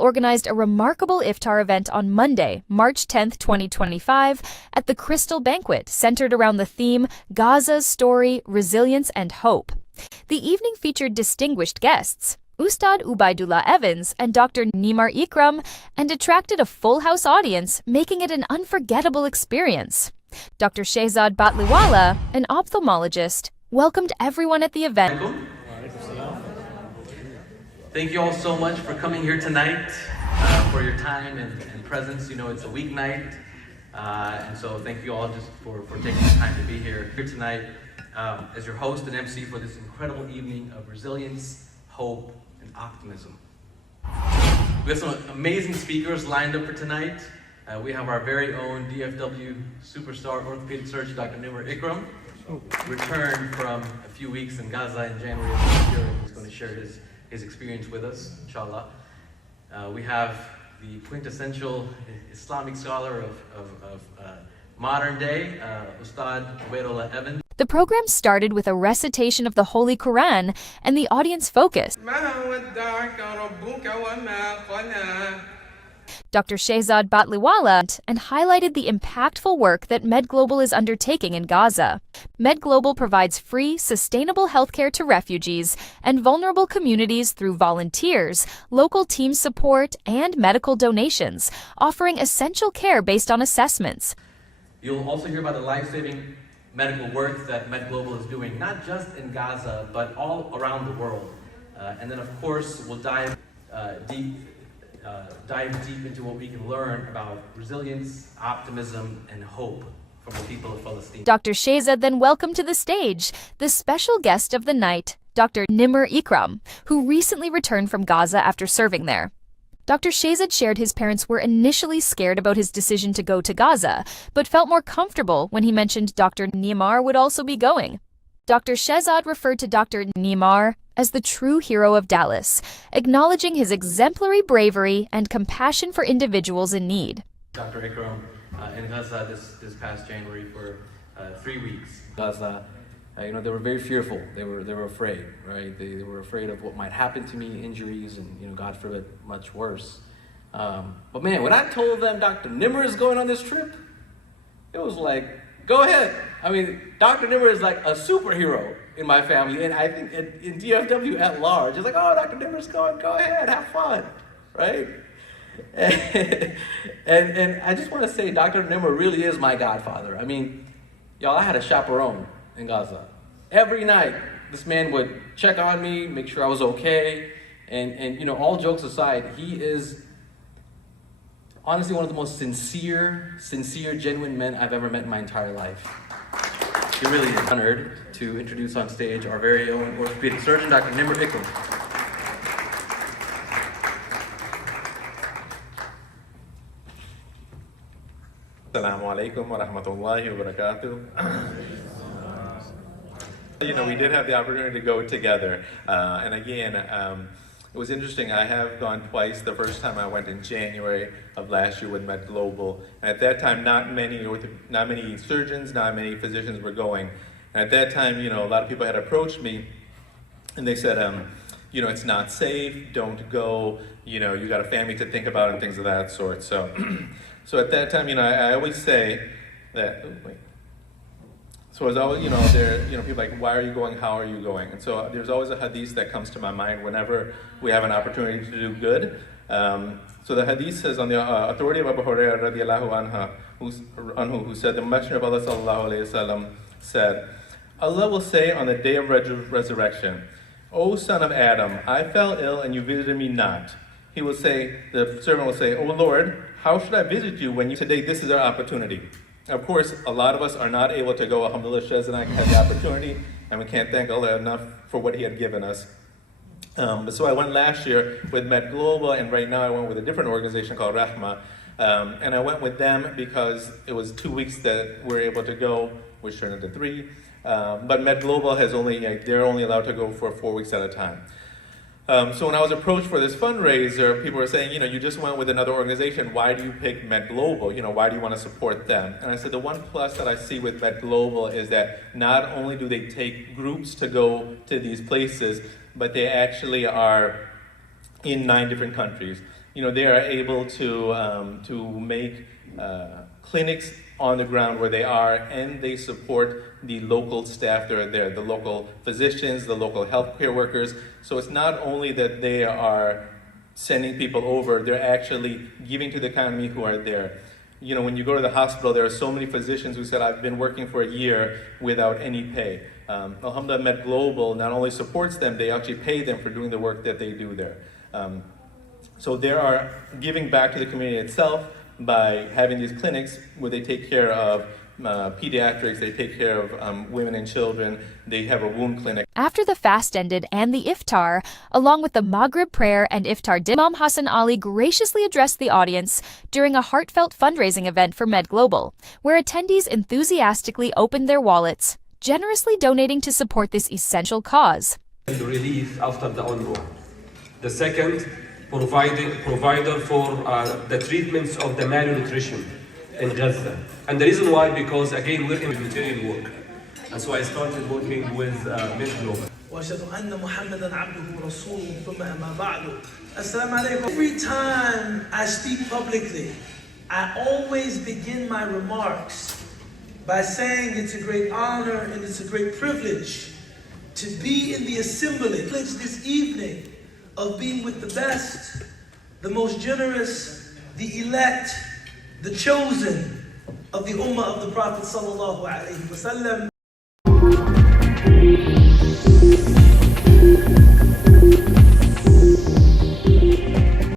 organized a remarkable Iftar event on Monday, March 10, 2025, at the Crystal Banquet, centered around the theme Gaza's Story, Resilience and Hope. The evening featured distinguished guests, Ustad Ubaydullah and Dr. Nimar Ikram, and attracted a full house audience, making it an unforgettable experience. Dr. Shehzad Batliwala, an ophthalmologist, welcomed everyone at the event. Thank you all so much for coming here tonight, for your time and presence. You know, it's a weeknight, and so thank you all just for taking the time to be here tonight as your host and MC for this incredible evening of resilience, hope, and optimism. We have some amazing speakers lined up for tonight. We have our very own DFW superstar orthopedic surgeon, Dr. Nimar Ikram, returned from a few weeks in Gaza in January of this year, and he's going to share his experience with us, inshallah. We have the quintessential Islamic scholar of modern day, Ustad Ubaydullah. The program started with a recitation of the Holy Quran, and the audience focused. Dr. Shehzad Batliwala and highlighted the impactful work that MedGlobal is undertaking in Gaza. MedGlobal provides free, sustainable healthcare to refugees and vulnerable communities through volunteers, local team support, and medical donations, offering essential care based on assessments. You'll also hear about the life-saving medical work that MedGlobal is doing, not just in Gaza, but all around the world. And then, of course, we'll dive deep into what we can learn about resilience, optimism, and hope from the people of Palestine. Dr. Shehzad then welcomed to the stage the special guest of the night, Dr. Nimar Ikram, who recently returned from Gaza after serving there. Dr. Shehzad shared his parents were initially scared about his decision to go to Gaza, but felt more comfortable when he mentioned Dr. Nimar would also be going. Dr. Shehzad referred to Dr. Nimar as the true hero of Dallas, acknowledging his exemplary bravery and compassion for individuals in need. Dr. Ikram in Gaza this past January for 3 weeks. Gaza, they were very fearful. They were afraid, right? They were afraid of what might happen to me, injuries, and God forbid, much worse. But man, when I told them Dr. Nimar is going on this trip, it was like, go ahead. I mean, Dr. Nimar is like a superhero in my family, and I think in DFW at large, it's like, oh, Dr. Nimar's going, go ahead, have fun, right? And I just want to say, Dr. Nimar really is my godfather. I mean, y'all, I had a chaperone in Gaza. Every night, this man would check on me, make sure I was okay, and all jokes aside, he is honestly one of the most sincere, genuine men I've ever met in my entire life. He really is. Honored to introduce on stage our very own orthopedic surgeon, Dr. Nimar Ikram. Assalamu alaikum wa rahmatullahi wa barakatuh. We did have the opportunity to go together. And again, it was interesting. I have gone twice. The first time I went in January of last year with MedGlobal. And at that time, not many surgeons, not many physicians were going. And at that time, a lot of people had approached me and they said, it's not safe, don't go, you got a family to think about and things of that sort. So, so at that time, I always say that, So as always, people like, why are you going? How are you going? And so there's always a hadith that comes to my mind whenever we have an opportunity to do good. So the hadith says, on the authority of Abu Hurairah radiallahu anhu, who said, the Messenger of Allah sallallahu alayhi wasallam said, Allah will say on the day of resurrection, O son of Adam, I fell ill and you visited me not. He will say, the servant will say, O Lord, how should I visit you when today this is our opportunity? Of course, a lot of us are not able to go. Alhamdulillah, Shez and I had the opportunity, and we can't thank Allah enough for what He had given us. But so I went last year with MedGlobal, and right now I went with a different organization called Rahma. And I went with them because it was 2 weeks that we were able to go, which turned into 3. But MedGlobal they're only allowed to go for 4 weeks at a time. So when I was approached for this fundraiser, people were saying, you just went with another organization. Why do you pick MedGlobal? Why do you want to support them? And I said, the one plus that I see with MedGlobal is that not only do they take groups to go to these places, but they actually are in 9 different countries. they are able to make clinics on the ground where they are, and they support the local staff that are there, the local physicians, the local healthcare workers. So it's not only that they are sending people over, they're actually giving to the economy who are there. When you go to the hospital, there are so many physicians who said, I've been working for a year without any pay. Alhamdulillah, MedGlobal not only supports them, they actually pay them for doing the work that they do there. So they are giving back to the community itself by having these clinics where they take care of pediatrics, they take care of women and children, they have a wound clinic. After the fast ended and the Iftar, along with the Maghrib prayer and Iftar dinner, Imam Hassan Ali graciously addressed the audience during a heartfelt fundraising event for MedGlobal, where attendees enthusiastically opened their wallets, generously donating to support this essential cause. The relief after the UNRWA. The second, provider for the treatments of the malnutrition in Gaza. And the reason why, because again, we're in humanitarian work. And so I started working with MedGlobal. وأشهد أن محمدًا عبده ورسوله ثم أما بعد. السلام عليكم. Every time I speak publicly, I always begin my remarks by saying it's a great honor and it's a great privilege to be in the assembly this evening of being with the best, the most generous, the elect, the chosen of the ummah of the Prophet sallallahu alaihi wasallam.